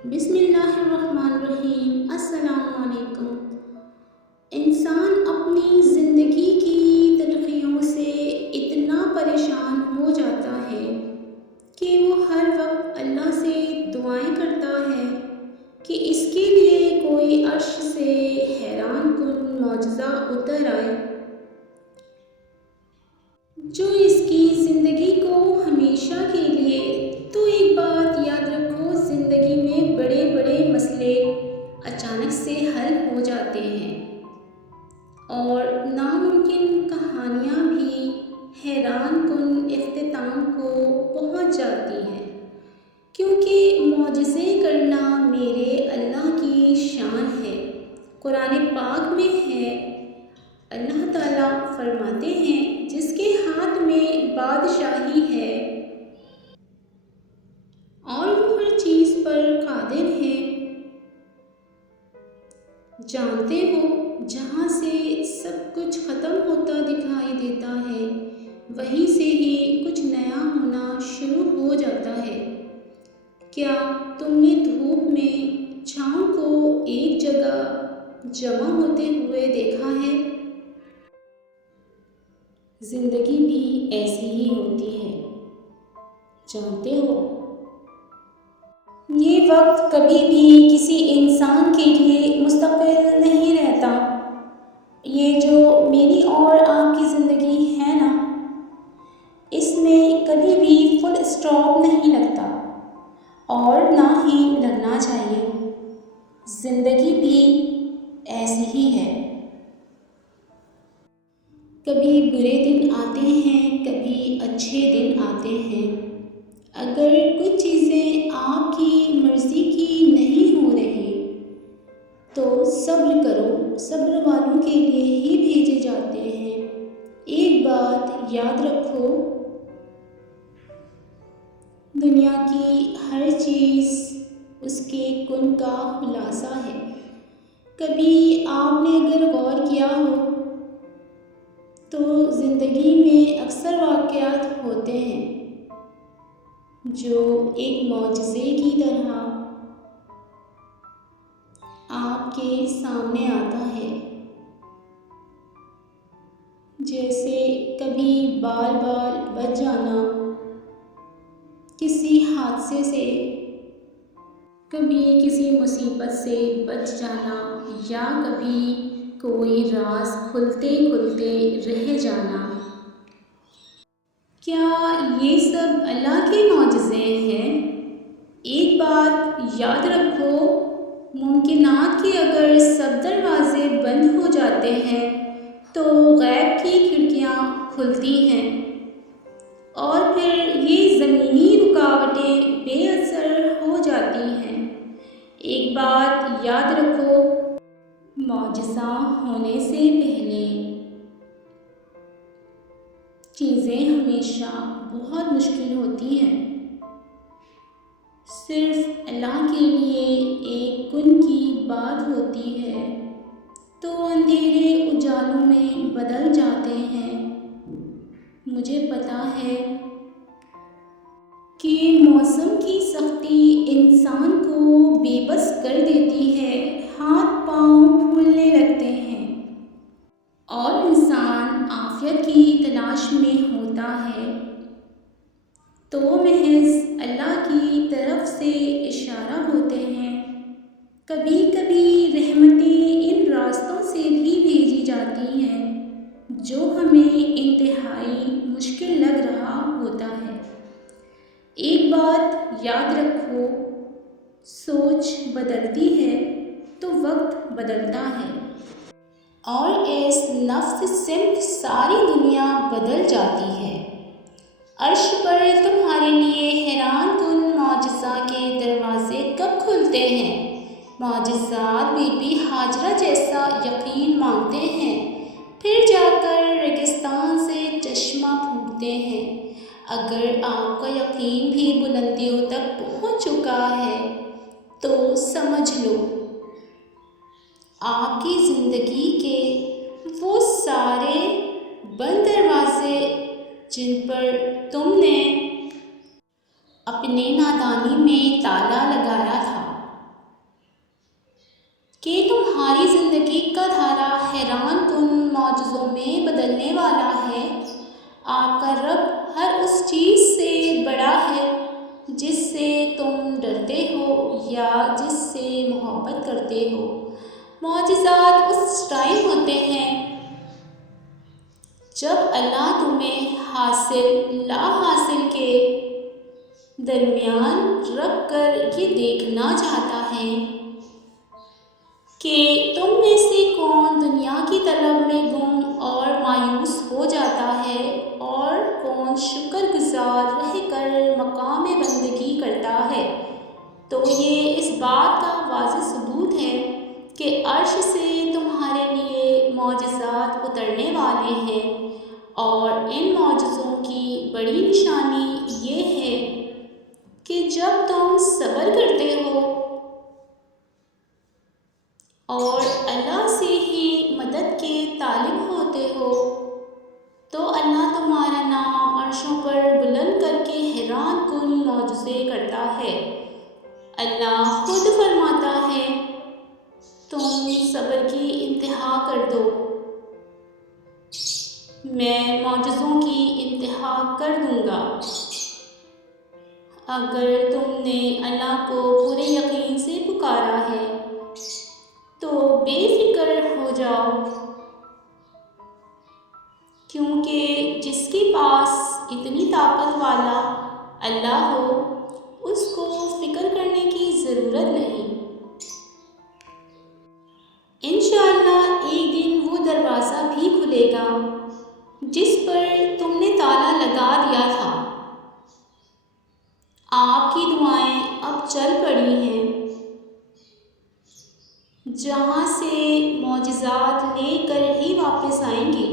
بسم اللہ الرحمن الرحیم۔ السلام علیکم۔ انسان اپنی زندگی کی تلخیوں سے اتنا پریشان ہو جاتا ہے کہ وہ ہر وقت اللہ سے دعائیں کرتا ہے کہ اس کے لیے کوئی عرش سے حیران کن معجزہ اتر آئے جو اس کی زندگی کو ہمیشہ کے لیے۔ تو ایک بات یاد رکھو، زندگی میں بڑے بڑے مسئلے اچانک سے حل ہو جاتے ہیں اور ناممکن کہانیاں بھی حیران کن اختتام کو پہنچ جاتی ہیں، کیونکہ معجزے کرنا میرے اللہ کی شان ہے۔ قرآن پاک میں ہے، اللہ تعالیٰ فرماتے ہیں جس کے ہاتھ میں بادشاہی ہے اور وہ ہر چیز پر قادر ہے۔ جانتے ہو، جہاں سے سب کچھ ختم ہوتا دکھائی دیتا ہے وہیں سے ہی کچھ نیا ہونا شروع ہو جاتا ہے۔ کیا تم نے دھوپ میں چھاؤں کو ایک جگہ جمع ہوتے ہوئے دیکھا ہے؟ زندگی بھی ایسی ہی ہوتی ہے، جانتے ہو۔ یہ وقت کبھی بھی کسی انسان کے لیے مستقل نہیں رہتا۔ یہ جو میری اور آپ کی زندگی ہے نا، اس میں کبھی بھی فل اسٹاپ نہیں لگتا اور نہ ہی لگنا چاہیے۔ زندگی بھی ایسی ہی ہے، کبھی برے دن آتے ہیں، کبھی اچھے دن آتے ہیں۔ اگر کچھ چیزیں آپ کی مرضی کی نہیں ہو رہی تو صبر کرو، صبر والوں کے لیے ہی بھیجے جاتے ہیں۔ ایک بات یاد رکھو، دنیا کی ہر چیز اس کے کن کا خلاصہ ہے۔ کبھی آپ نے اگر غور کیا ہو تو زندگی میں اکثر واقعات ہوتے ہیں جو ایک معجزے کی طرح آپ کے سامنے آتا ہے۔ جیسے کبھی بال بچ جانا کسی حادثے سے، کبھی کسی مصیبت سے بچ جانا، یا کبھی کوئی راز کھلتے کھلتے رہ جانا۔ کیا یہ سب اللہ کے معجزے ہیں؟ ایک بات یاد رکھو، ممکنات کے اگر سب دروازے بند ہو جاتے ہیں تو غیب کی کھڑکیاں کھلتی ہیں اور پھر یہ زمینی رکاوٹیں بے اثر ہو جاتی ہیں۔ ایک بات یاد رکھو، معجزہ ہونے سے پہلے چیزیں ہمیشہ بہت مشکل ہوتی ہیں۔ صرف اللہ کے لیے ایک کن کی بات ہوتی ہے تو اندھیرے اجالوں میں بدل جاتے ہیں۔ مجھے پتا ہے کہ موسم کی سختی انسان کو بے بس کر دیتی ہے، ہاتھ پاؤں پھولنے لگتے ہیں اور انسان عافیت کی تلاش میں ہوتا ہے تو محض اللہ کی طرف سے اشارہ ہوتے ہیں۔ کبھی کبھی رحمتیں ان راستوں سے بھی بھیجی جاتی ہیں جو ہمیں انتہائی مشکل لگ رہا ہوتا ہے۔ ایک بات یاد رکھو، سوچ بدلتی ہے تو وقت بدلتا ہے اور اس نفس سمت ساری دنیا بدل جاتی ہے۔ عرش پر تمہارے لیے حیران کن معجزہ کے دروازے کب کھلتے ہیں؟ معجزات بی بی ہاجرہ جیسا یقین مانگتے ہیں، پھر جا کر ریگستان سے چشمہ پھوٹتے ہیں۔ اگر آپ کا یقین بھی بلندیوں تک پہنچ چکا ہے تو سمجھ لو آپ کی زندگی کے وہ سارے بند دروازے جن پر تم نے اپنے نادانی میں تالا لگایا تھا، والا ہے۔ آپ کا رب ہر اس چیز سے بڑا ہے جس سے تم ڈرتے ہو یا جس سے محبت کرتے ہو۔ معجزات اس ٹائم ہوتے ہیں جب اللہ تمہیں حاصل لا حاصل کے درمیان رکھ کر یہ دیکھنا چاہتا ہے کہ تم میں سے کون دنیا کی طلب میں گم اور مایوس ہو جاتا ہے اور کون شکر گزار رہ کر مقام بندگی کرتا ہے۔ تو یہ اس بات کا واضح ثبوت ہے کہ عرش سے تمہارے لیے معجزات اترنے والے ہیں، اور ان معجزوں کی بڑی نشانی یہ ہے کہ جب تم صبر کرتے ہو اور اللہ سے ہی مدد کے طالب ہوتے ہو تو اللہ تمہارا نام عرشوں پر بلند کر کے حیران کن معجزے کرتا ہے۔ اللہ خود فرماتا ہے، تم صبر کی انتہا کر دو، میں معجزوں کی انتہا کر دوں گا۔ اگر تم نے اللہ کو پورے یقین سے پکارا ہے تو بے فکر ہو جاؤ، کیونکہ جس کے پاس اتنی طاقت والا اللہ ہو اس کو فکر کرنے کی ضرورت نہیں۔ انشاءاللہ ایک دن وہ دروازہ بھی کھلے گا جس پر تم نے تالا لگا دیا تھا۔ آپ کی دعائیں اب چل پڑی ہیں، جہاں سے معجزات لے کر ہی واپس آئیں گی۔